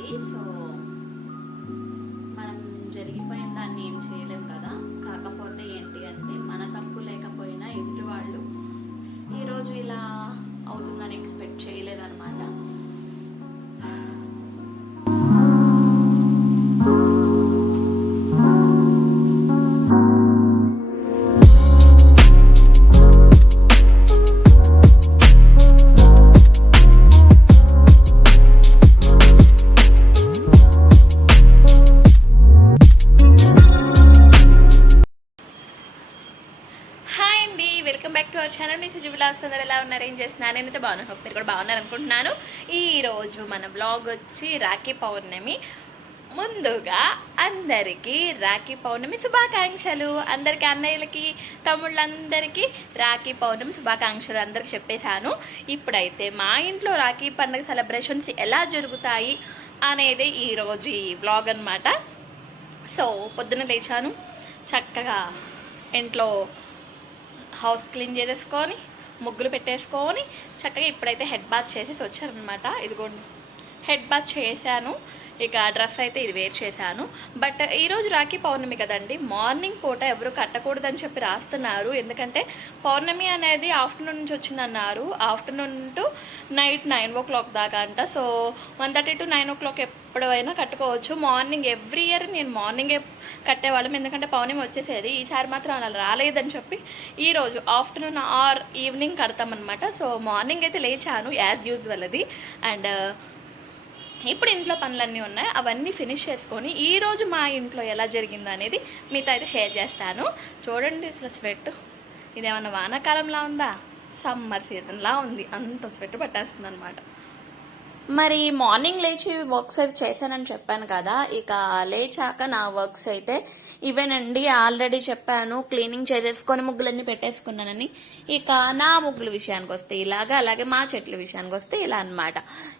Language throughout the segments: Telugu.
జరిగింది సో మనం జరిగిపోయిన దాన్ని ఏం చేయలేం కదా. కాకపోతే ఏంటి అంటే మన తప్పు లేకపోయినా ఎదుటి వాళ్ళు ఈరోజు ఇలా అవుతుందని ఎక్స్పెక్ట్ చేయలేదన్నమాట. సుజు బ్లాగ్స్ అందరు ఎలా ఉన్నారు? ఏం చేస్తున్నారు? నేనైతే బాగున్నాను. Hope మీరు కూడా బాగున్నారు అనుకుంటున్నాను ఈరోజు మన బ్లాగ్ వచ్చి రాఖీ పౌర్ణమి. ముందుగా అందరికీ రాఖీ పౌర్ణమి శుభాకాంక్షలు. అందరికీ అన్నయ్యలకి తమ్ముళ్ళందరికీ రాఖీ పౌర్ణమి శుభాకాంక్షలు అందరికి చెప్పేశాను. ఇప్పుడైతే మా ఇంట్లో రాఖీ పండుగ సెలబ్రేషన్స్ ఎలా జరుగుతాయి అనేది ఈరోజు ఈ వ్లాగ్ అనమాట సో పొద్దున లేచాను. చక్కగా ఇంట్లో హౌస్ క్లీన్ చేసేసుకొని ముగ్గులు పెట్టేసుకొని చక్కగా ఇప్పుడైతే హెడ్ బాత్ చేసేసి వచ్చారనమాట ఇదిగోండి. హెడ్ బాత్ చేశాను. ఇక డ్రెస్ అయితే ఇది వేర్ చేశాను. బట్ ఈరోజు రాఖీ పౌర్ణమి కదండి మార్నింగ్ పూట ఎవరు కట్టకూడదని చెప్పి రాస్తున్నారు. ఎందుకంటే పౌర్ణమి అనేది ఆఫ్టర్నూన్ నుంచి వచ్చిందన్నారు. Afternoon to night nine o'clock దాకా అంట. So one thirty to nine o'clock ఎప్పుడైనా కట్టుకోవచ్చు. మార్నింగ్ ఎవ్రీ ఇయర్ నేను మార్నింగే కట్టేవాళ్ళం. ఎందుకంటే పౌర్ణమి వచ్చేసేది. ఈసారి మాత్రం అలా రాలేదని చెప్పి ఈరోజు ఆఫ్టర్నూన్ ఆర్ ఈవినింగ్ కడతామన్నమాట. సో మార్నింగ్ అయితే లేచాను యాజ్ యూజువల్ అది. అండ్ ఇప్పుడు ఇంట్లో పనులన్నీ ఉన్నాయి అవన్నీ ఫినిష్ చేసుకొని ఈరోజు మా ఇంట్లో ఎలా జరిగిందో అనేది మీతో అయితే షేర్ చేస్తాను. చూడండి అసలు స్వెట్ ఇదేమన్నా వానాకాలంలా ఉందా? సమ్మర్ సీజన్లా ఉంది. అంత స్వెట్ పట్టేస్తుంది అనమాట మరి మార్నింగ్ లేచి వర్క్స్ అయితే చేశానని చెప్పాను కదా ఇక లేచాక నా వర్క్స్ అయితే ఇవేనండి ఆల్రెడీ చెప్పాను క్లీనింగ్ చేసేసుకొని ముగ్గులన్నీ పెట్టేసుకున్నానని. ఇక నా ముగ్గుల విషయానికి వస్తే ఇలాగా అలాగే మా చెట్ల విషయానికి వస్తే ఇలా అన్నమాట.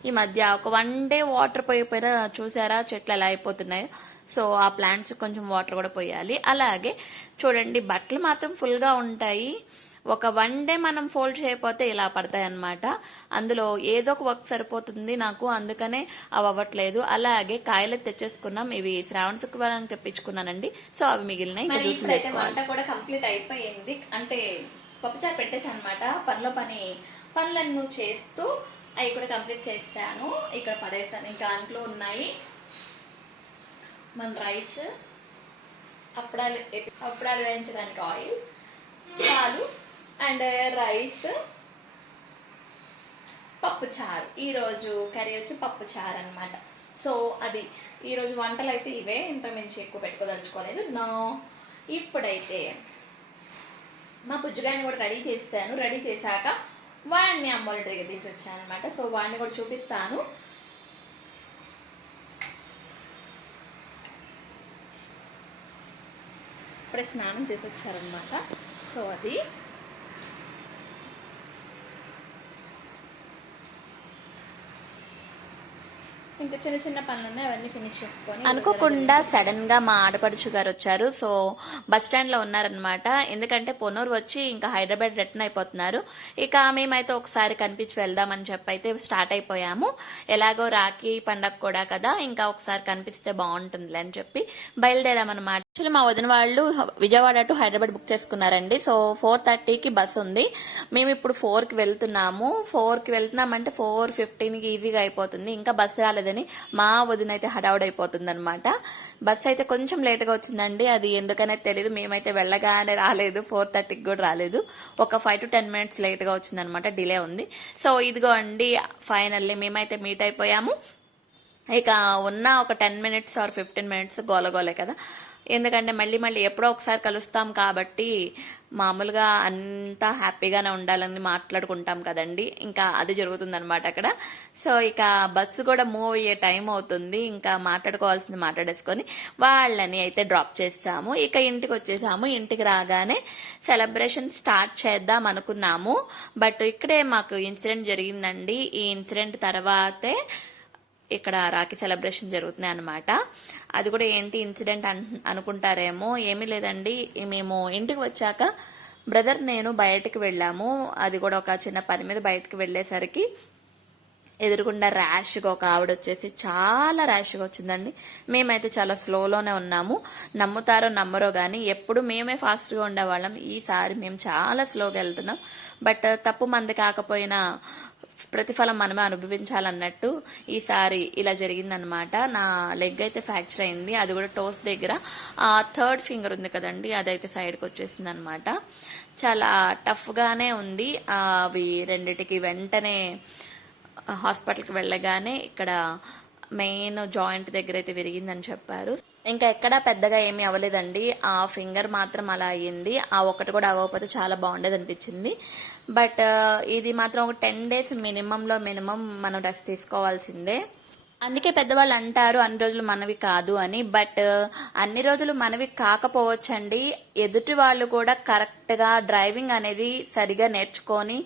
ఈ మధ్య ఒక వన్ డే వాటర్ పోయిపోయినా చూసారా చెట్లు ఎలా అయిపోతున్నాయో. సో ఆ ప్లాంట్స్ కొంచెం వాటర్ కూడా పోయాలి. అలాగే చూడండి బట్టలు మాత్రం ఫుల్గా ఉంటాయి. ఒక వన్ డే మనం ఫోల్డ్ చేయకపోతే ఇలా పడతాయి అన్నమాట అందులో ఏదో ఒక వర్క్ సరిపోతుంది నాకు అందుకనే అవి అవ్వట్లేదు. అలాగే కాయలు తెచ్చేసుకున్నాం. ఇవి శ్రావణ శుక్రవారం తెప్పించుకున్నానండి. సో అవి మిగిలినాయి వంట కూడా కంప్లీట్ అయిపోయింది. అంటే పప్పుచారు పెట్టేసి అనమాట పనిలో పని పనులన్నీ చేస్తూ అవి కూడా కంప్లీట్ చేస్తాను ఇక్కడ పడేసాను ఇంకా అంట్లో ఉన్నాయి మన రైస్ అప్పడాలు అప్పడాలు వేయించడానికి ఆయిల్ పాలు అండ్ రైస్ పప్పు చారు. ఈరోజు కర్రీ వచ్చి పప్పు చారు అనమాట సో అది ఈరోజు వంటలు అయితే ఇవే. ఇంత మించి ఎక్కువ పెట్టుకోదలుచుకోలేదు. నా. ఇప్పుడైతే మా పుజ్జుగాన్ని కూడా రెడీ చేస్తాను రెడీ చేశాక వాడిని అమ్మోళ్ళ దగ్గర తీసి అనమాట సో వాడిని కూడా చూపిస్తాను. ఇప్పుడే స్నానం చేసి వచ్చారనమాట సో అది ఇంకా చిన్న చిన్న పనులు ఉన్నాయి అవన్నీ ఫినిష్ చేసుకొని అనుకోకుండా సడన్గా మా ఆడపడుచు గారు వచ్చారు. సో బస్ స్టాండ్లో ఉన్నారనమాట ఎందుకంటే పొన్నూరు వచ్చి ఇంకా హైదరాబాద్ రిటర్న్ అయిపోతున్నారు. ఇక మేమైతే ఒకసారి కనిపించి వెళ్దామని చెప్పి అయితే స్టార్ట్ అయిపోయాము. ఎలాగో రాఖీ పండగ కూడా కదా ఇంకా ఒకసారి కనిపిస్తే బాగుంటుంది అని చెప్పి బయలుదేరామన్నమాట. యాక్చువల్లీ మా వదిన వాళ్ళు విజయవాడ టు హైదరాబాద్ బుక్ చేసుకున్నారండి. సో ఫోర్ థర్టీకి బస్ ఉంది. మేము ఇప్పుడు ఫోర్కి వెళ్తున్నాము. ఫోర్కి వెళ్తున్నామంటే ఫోర్ ఫిఫ్టీన్కి ఈజీగా అయిపోతుంది. ఇంకా బస్సు రాలేదని మా వదిన అయితే హడావుడ్ అనమాట బస్సు అయితే కొంచెం లేట్గా వచ్చిందండి. అది ఎందుకనేది తెలియదు మేమైతే వెళ్ళగానే రాలేదు. ఫోర్ థర్టీకి కూడా రాలేదు. ఒక ఫైవ్ టు టెన్ మినిట్స్ లేట్గా వచ్చిందనమాట డిలే ఉంది. సో ఇదిగో అండి ఫైనల్లీ మేమైతే మీట్ అయిపోయాము. ఇక ఉన్న ఒక ten minutes or fifteen minutes గోలగోలే కదా. ఎందుకంటే మళ్ళీ మళ్ళీ ఎప్పుడో ఒకసారి కలుస్తాం కాబట్టి మామూలుగా అంతా హ్యాపీగానే ఉండాలని మాట్లాడుకుంటాం కదండి. ఇంకా అది జరుగుతుందనమాట అక్కడ. సో ఇక బస్సు కూడా మూవ్ అయ్యే టైం అవుతుంది. ఇంకా మాట్లాడుకోవాల్సింది మాట్లాడేసుకొని వాళ్ళని అయితే డ్రాప్ చేసాము ఇక ఇంటికి వచ్చేసాము. ఇంటికి రాగానే సెలబ్రేషన్ స్టార్ట్ చేద్దాం అనుకున్నాము. బట్ ఇక్కడే మాకు ఇన్సిడెంట్ జరిగిందండి. ఈ ఇన్సిడెంట్ తర్వాతే ఇక్కడ రాఖీ సెలబ్రేషన్ జరుగుతున్నాయి అనమాట అది కూడా ఏంటి ఇన్సిడెంట్ అన్ అనుకుంటారేమో ఏమీ లేదండి. మేము ఇంటికి వచ్చాక బ్రదర్ నేను బయటకు వెళ్ళాము. అది కూడా ఒక చిన్న పని మీద బయటకు వెళ్ళేసరికి ఎదురుగుండా ర్యాష్గా ఒక ఆవిడ వచ్చేసి చాలా ర్యాష్గా వచ్చిందండి. మేమైతే చాలా స్లోలోనే ఉన్నాము. నమ్ముతారో నమ్మరో కానీ ఎప్పుడు మేమే ఫాస్ట్గా ఉండేవాళ్ళం. ఈసారి మేము చాలా స్లోగా వెళ్తున్నాం. బట్ తప్పు మంది కాకపోయినా ప్రతిఫలం మనమే అనుభవించాలన్నట్టు ఈసారి ఇలా జరిగిందనమాట నా లెగ్ అయితే ఫ్రాక్చర్ అయింది. అది కూడా టోస్ దగ్గర. ఆ థర్డ్ ఫింగర్ ఉంది కదండి అదైతే సైడ్కి వచ్చేసింది అనమాట చాలా టఫ్గానే ఉంది. అవి రెండిటికి వెంటనే హాస్పిటల్కి వెళ్ళగానే ఇక్కడ మెయిన్ జాయింట్ దగ్గర అయితే విరిగిందని చెప్పారు. ఇంకా ఎక్కడా పెద్దగా ఏమీ అవ్వలేదండి. ఆ ఫింగర్ మాత్రం అలా అయ్యింది. ఆ ఒకటి కూడా అవ్వకపోతే చాలా బాగుండేది అనిపించింది. బట్ ఇది మాత్రం ఒక టెన్ డేస్ మినిమంలో మినిమం మనం రెస్ట్ తీసుకోవాల్సిందే. అందుకే పెద్దవాళ్ళు అంటారు అన్ని రోజులు మనవి కాదు అని. బట్ అన్ని రోజులు మనవి కాకపోవచ్చండి. ఎదుటి వాళ్ళు కూడా కరెక్ట్గా డ్రైవింగ్ అనేది సరిగా నేర్చుకొని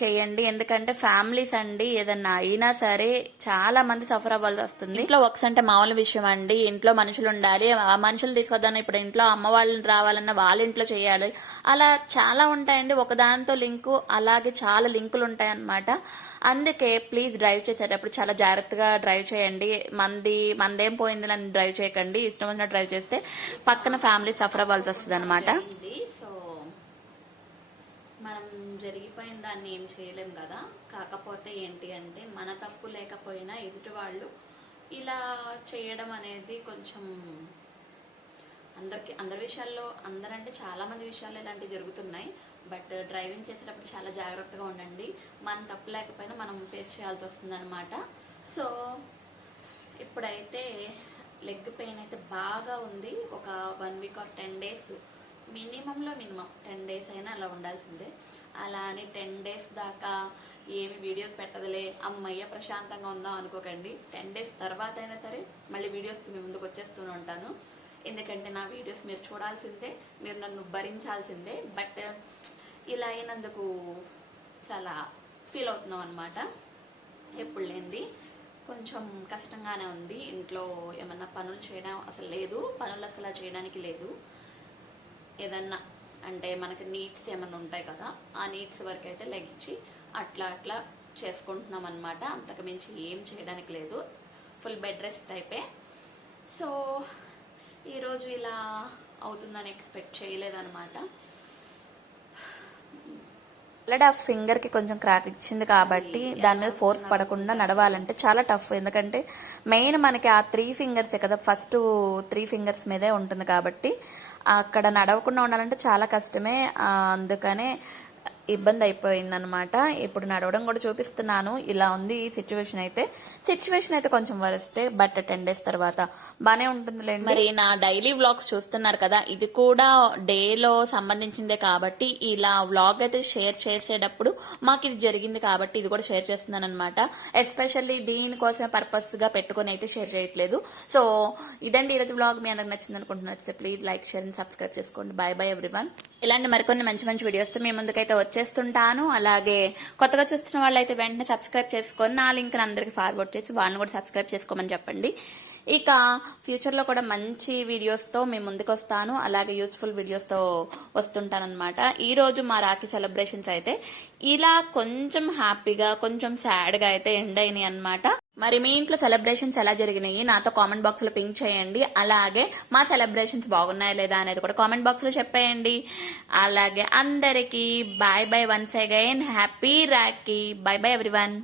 చేయండి. ఎందుకంటే ఫ్యామిలీస్ అండి ఏదన్నా అయినా సరే చాలా మంది సఫర్ అవ్వాల్సి వస్తుంది. ఇంట్లో వర్క్స్ అంటే మామూలు విషయం అండి. ఇంట్లో మనుషులు ఉండాలి. ఆ మనుషులు తీసుకొద్దాం ఇప్పుడు ఇంట్లో అమ్మ వాళ్ళని రావాలన్నా వాళ్ళ ఇంట్లో చేయాలి. అలా చాలా ఉంటాయండి. ఒకదానితో లింకు అలాగే చాలా లింకులు ఉంటాయి అన్నమాట అందుకే ప్లీజ్ డ్రైవ్ చేసేటప్పుడు చాలా జాగ్రత్తగా డ్రైవ్ చేయండి. మంది మందేం పోయింది అని డ్రైవ్ చేయకండి. ఇష్టం వచ్చిన డ్రైవ్ చేస్తే పక్కన ఫ్యామిలీ సఫర్ అవ్వాల్సి వస్తుంది అనమాట సో మనం జరిగిపోయిన దాన్ని ఏం చేయలేం కదా. కాకపోతే ఏంటి అంటే మన తప్పు లేకపోయినా ఎదుటి వాళ్ళు ఇలా చేయడం అనేది కొంచెం అందరికి అందరి విషయాల్లో అందరంటే చాలామంది విషయాలు విషయాల్లో ఇలాంటివి జరుగుతున్నాయి. బట్ డ్రైవింగ్ చేసేటప్పుడు చాలా జాగ్రత్తగా ఉండండి. మన తప్పు లేకపోయినా మనం ఫేస్ చేయాల్సి వస్తుందన్నమాట. సో ఇప్పుడైతే లెగ్ పెయిన్ అయితే బాగా ఉంది. ఒక one week or ten days మినిమంలో minimum ten days అయినా అలా ఉండాల్సిందే. అలా అని టెన్ డేస్ దాకా ఏమి వీడియోస్ పెట్టదులే అమ్మయ్య ప్రశాంతంగా ఉందాం అనుకోకండి. టెన్ డేస్ తర్వాత అయినా సరే మళ్ళీ వీడియోస్ మీ ముందుకు వచ్చేస్తూనే ఉంటాను. ఎందుకంటే నా వీడియోస్ మీరు చూడాల్సిందే మీరు నన్ను భరించాల్సిందే. బట్ ఇలా అయినందుకు చాలా ఫీల్ అవుతున్నాం అనమాట ఎప్పుడు లేనిది. కొంచెం కష్టంగానే ఉంది. ఇంట్లో ఏమన్నా పనులు చేయడం అసలు లేదు. పనులు అసలు చేయడానికి లేదు. ఏదన్నా అంటే మనకి నీడ్స్ ఏమైనా ఉంటాయి కదా ఆ నీడ్స్ వరకు అయితే లెగిచ్చి అట్లా అట్లా చేసుకుంటున్నాం అనమాట అంతకు మించి ఏం చేయడానికి లేదు. ఫుల్ బెడ్ రెస్ట్ టైపే. సో ఈరోజు ఇలా అవుతుందని ఎక్స్పెక్ట్ చేయలేదన్నమాట. ఆల్రెడీ ఆ ఫింగర్కి కొంచెం క్రాక్ ఇచ్చింది కాబట్టి దాని మీద ఫోర్స్ పడకుండా నడవాలంటే చాలా టఫ్. ఎందుకంటే మెయిన్ మనకి ఆ త్రీ ఫింగర్సే కదా ఫస్ట్ త్రీ ఫింగర్స్ మీదే ఉంటుంది కాబట్టి అక్కడ నడవకుండా ఉండాలంటే చాలా కష్టమే. అందుకనే ఇబ్బంది అయిపోయిందనమాట ఇప్పుడు నడవడం కూడా చూపిస్తున్నాను. ఇలా ఉంది ఈ సిచ్యువేషన్ అయితే. సిచ్యువేషన్ అయితే కొంచెం వరస్టే బట్ టెన్ డేస్ తర్వాత బానే ఉంటుందిలేండి. మరి నా డైలీ వ్లాగ్స్ చూస్తున్నారు కదా ఇది కూడా డేలో సంబంధించిందే కాబట్టి ఇలా వ్లాగ్ అయితే షేర్ చేసేటప్పుడు మాకు ఇది జరిగింది కాబట్టి ఇది కూడా షేర్ చేస్తున్నాను అనమాట ఎస్పెషల్లీ దీనికోసం పర్పస్గా పెట్టుకొని అయితే షేర్ చేయట్లేదు. సో ఇదండి ఈరోజు వ్లాగ్ మీ అందరికి నచ్చింది అనుకుంటున్నా నచ్చితే please like share and subscribe చేసుకోండి. బాయ్ బాయ్ ఎవ్రీవన్ ఇలాంటి మరికొన్ని మంచి మంచి వీడియోస్తో మీ ముందుకైతే వచ్చేస్తుంటాను. అలాగే కొత్తగా చూస్తున్న వాళ్ళైతే వెంటనే సబ్స్క్రైబ్ చేసుకొని నా లింక్ అందరికి ఫార్వర్డ్ చేసి వాళ్ళని కూడా సబ్స్క్రైబ్ చేసుకోమని చెప్పండి. ఇక ఫ్యూచర్లో కూడా మంచి వీడియోస్తో మీ ముందుకు వస్తాను అలాగే యూస్ఫుల్ వీడియోస్తో వస్తుంటానమాట ఈ రోజు మా రాఖీ సెలబ్రేషన్స్ అయితే ఇలా కొంచెం హ్యాపీగా కొంచెం సాడ్గా అయితే ఎండ్ అయినాయి అనమాట మరి మీ ఇంట్లో సెలబ్రేషన్స్ ఎలా జరిగినాయి? నాతో కామెంట్ బాక్స్లో పింక్ చేయండి. అలాగే మా సెలబ్రేషన్స్ బాగున్నాయా లేదా అనేది కూడా కామెంట్ బాక్స్లో చెప్పేయండి. అలాగే అందరికీ bye bye once again happy Rakhi. Bye bye everyone